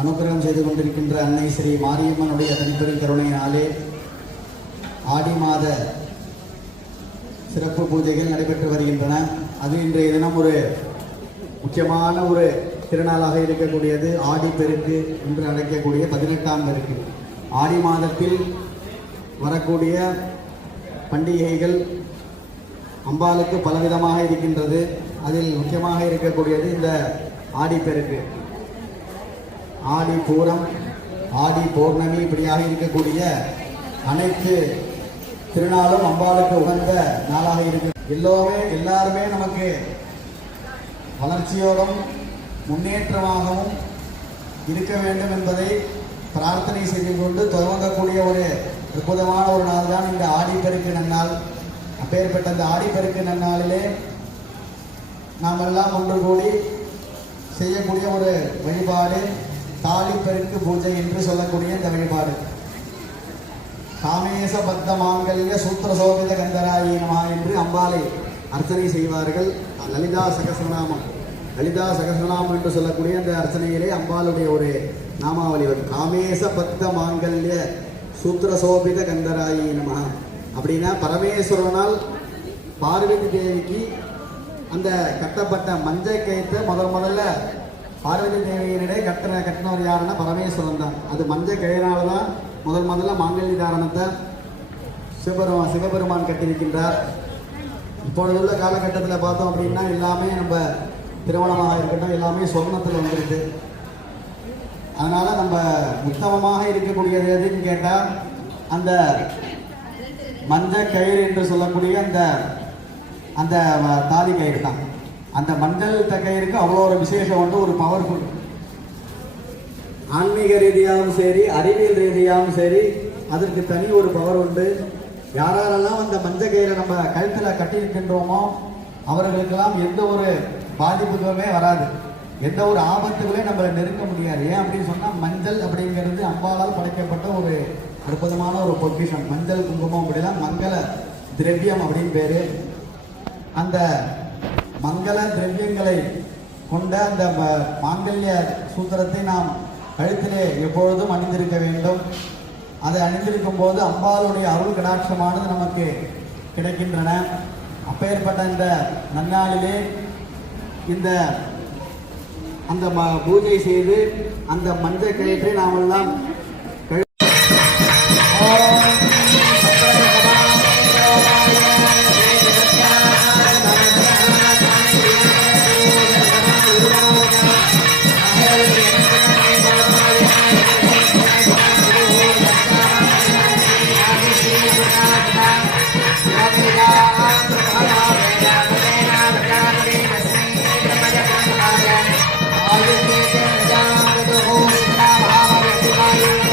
அனுகிரகம் செய்து கொண்டிருக்கின்ற அன்னை ஸ்ரீ மாரியம்மனுடைய தனிப்பெரும் கருணையினாலே ஆடி மாத சிறப்பு பூஜைகள் நடைபெற்று வருகின்றன. அது இன்றைய தினம் ஒரு முக்கியமான ஒரு திருநாளாக இருக்கக்கூடியது ஆடி பெருக்கு என்று அழைக்கக்கூடிய 18ஆம் பெருக்கு. ஆடி மாதத்தில் வரக்கூடிய பண்டிகைகள் அம்பாளுக்கு பலவிதமாக இருக்கின்றது. அதில் முக்கியமாக இருக்கக்கூடியது இந்த ஆடி பெருக்கு, ஆடி பூரம், ஆடி பௌர்ணமி, இப்படியாக இருக்கக்கூடிய அனைத்து திருநாளும் அம்பாளுக்கு உகந்த நாளாக இருக்கு. எல்லாருமே நமக்கு வளர்ச்சியோடும் முன்னேற்றமாகவும் இருக்க வேண்டும் என்பதை பிரார்த்தனை செய்து கொண்டு துவங்கக்கூடிய ஒரு அற்புதமான ஒரு நாள் தான் இந்த ஆடிப்பெருக்கு நன்னாள். அப்பேற்பட்ட அந்த ஆடிப்பெருக்கு நன்னாளிலே நாம் எல்லாம் ஒன்று கூடி செய்யக்கூடிய ஒரு வழிபாடு தாலிப்பெருக்கு பூஜை என்று சொல்லக்கூடிய இந்த வழிபாடு. காமேச பக்த மாங்கல்ய சூத்திர சோபித கந்தராயி நமஹ என்று அம்பாளை அர்ச்சனை செய்வார்கள். லலிதா சகஸ்ரநாமம் என்று சொல்லக்கூடிய அந்த அர்ச்சனையிலே அம்பாளுடைய ஒரு நாமாவளி வரும். காமேச பக்த மாங்கல்ய சூத்திர சோபித கந்தராயி நமஹ அப்படின்னா பரமேஸ்வரனால் பார்வதி தேவிக்கு அந்த கட்டப்பட்ட மஞ்சள் கயிற்றை முதல்ல பார்வதி தேவியினிடையே கட்டினவர் யாருன்னா பரமேஸ்வரன் தான். அது மஞ்சள் கயிறால தான் முதல்ல மாங்கல்ய தாரணத்தை சிவபெருமான் கட்டியிருக்கின்றார். இப்பொழுது உள்ள காலகட்டத்தில் பார்த்தோம் அப்படின்னா எல்லாமே நம்ம திருமணமாக இருக்கட்டும் எல்லாமே சொர்ணத்தில் வந்துருக்கு. அதனால நம்ம உத்தமமாக இருக்கக்கூடியது எதுன்னு கேட்டால் அந்த மஞ்சள் கயிறு என்று சொல்லக்கூடிய அந்த தாலி கயிறு தான். அந்த மஞ்சள் கயிறுக்கு அவ்வளோ ஒரு விசேஷம் உண்டு, ஒரு பவர்ஃபுல். ஆன்மீக ரீதியாகவும் சரி, அறிவியல் ரீதியாகவும் சரி, அதற்கு தனி ஒரு பவர் உண்டு. யாரெல்லாம் அந்த மஞ்சள் கயிறை நம்ம கழுத்தில் கட்டியிருக்கின்றோமோ அவர்களுக்கெல்லாம் எந்த ஒரு பாதிப்புகளுமே வராது, எந்த ஒரு ஆபத்துகளையும் நம்மளை நெருங்க முடியாது. ஏன் அப்படின்னு சொன்னால் மஞ்சள் அப்படிங்கிறது அம்பாளால் படைக்கப்பட்ட ஒரு அற்புதமான ஒரு பொக்கிஷம். மஞ்சள் குங்குமம் அப்படிலாம் மங்கள திரவியம் அப்படின்னு பேரு. அந்த மங்கள திரவியங்களை கொண்ட அந்த மாங்கல்ய சூத்திரத்தை நாம் கழுத்திலே எப்பொழுதும் அணிந்திருக்க வேண்டும். அதை அணிந்திருக்கும் போது அம்பாளுடைய அருள் கடாட்சமானது நமக்கு கிடைக்கின்றன. அப்பேற்பட்ட இந்த நன்னாளிலே அந்த பூஜை செய்து அந்த மஞ்சள் கயிற்றை நாம் எல்லாம் Hallelujah.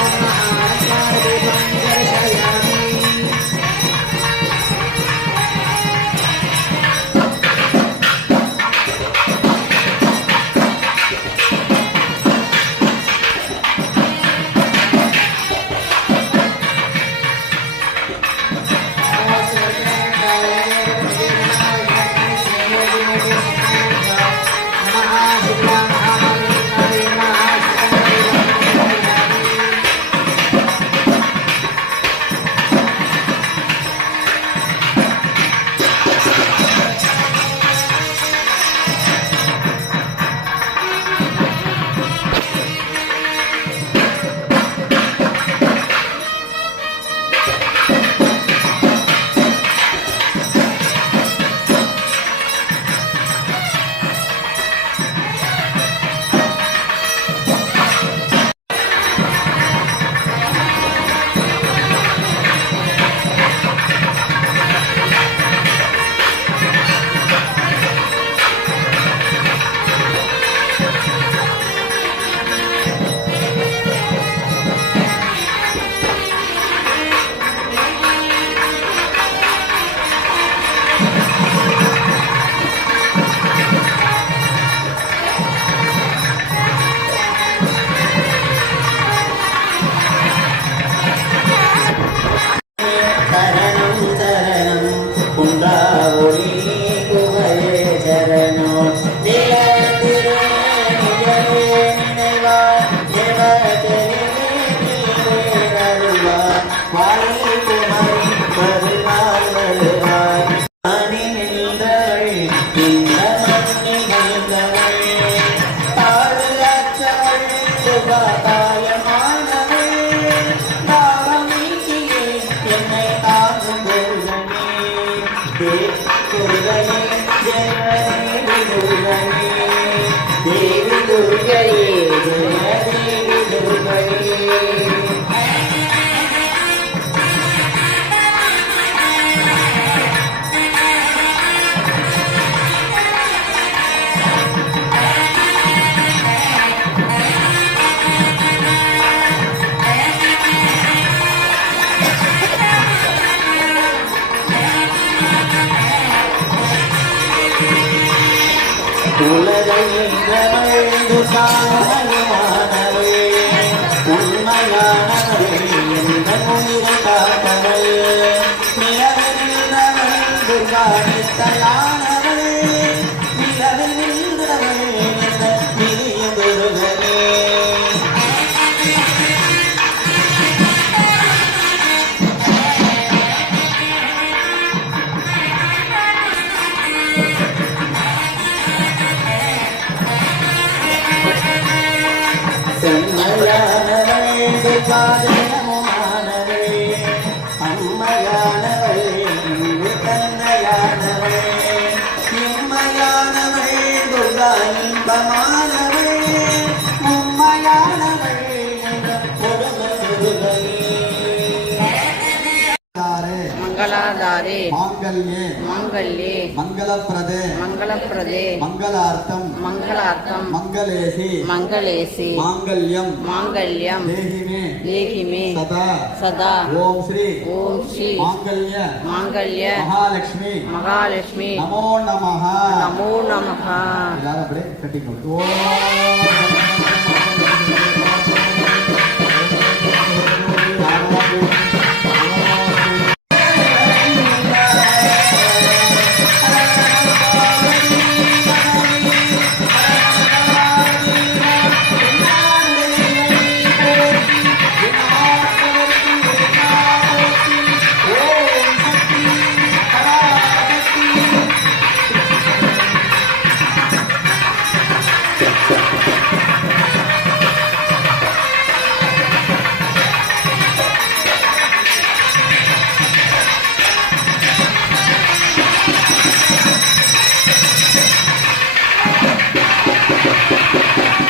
சுகதாயமானவே தாரமீட்டியே என்னை தாங்கும் முருகனே முருகனே ஜெய முருகனே தேவி துர்க்கையே ஜெய தேவி துர்க்கையே உலகையின்றவள் துர்காயமானவள் உண்மையானவள் எந்த உயிரை காத்தவள் நிலவில் நின்றவள் துர்கானித்தையானவள் நிலவில் நின்றவள் எந்த நிதிய முருகனே செம்மையானவள் துர்காதேனமானவள் அம்மையானவள் தந்தையானவள் எம்மையானவள் துர்கா இன்பமானவள் உம்மையானவள் मंगलाधारे मांगल्ये मांगल्ये मंगलप्रदे मंगलप्रदे मंगलार्थम मंगलार्थम मंगलेशि मंगलेशि मांगल्यम मांगल्यम देहि मे सदा सदा ओम श्री मांगल्य मांगल्य महालक्ष्मी नमो नमः எல்லாரும் அப்படியே கட்டிக்கணும். ஓம்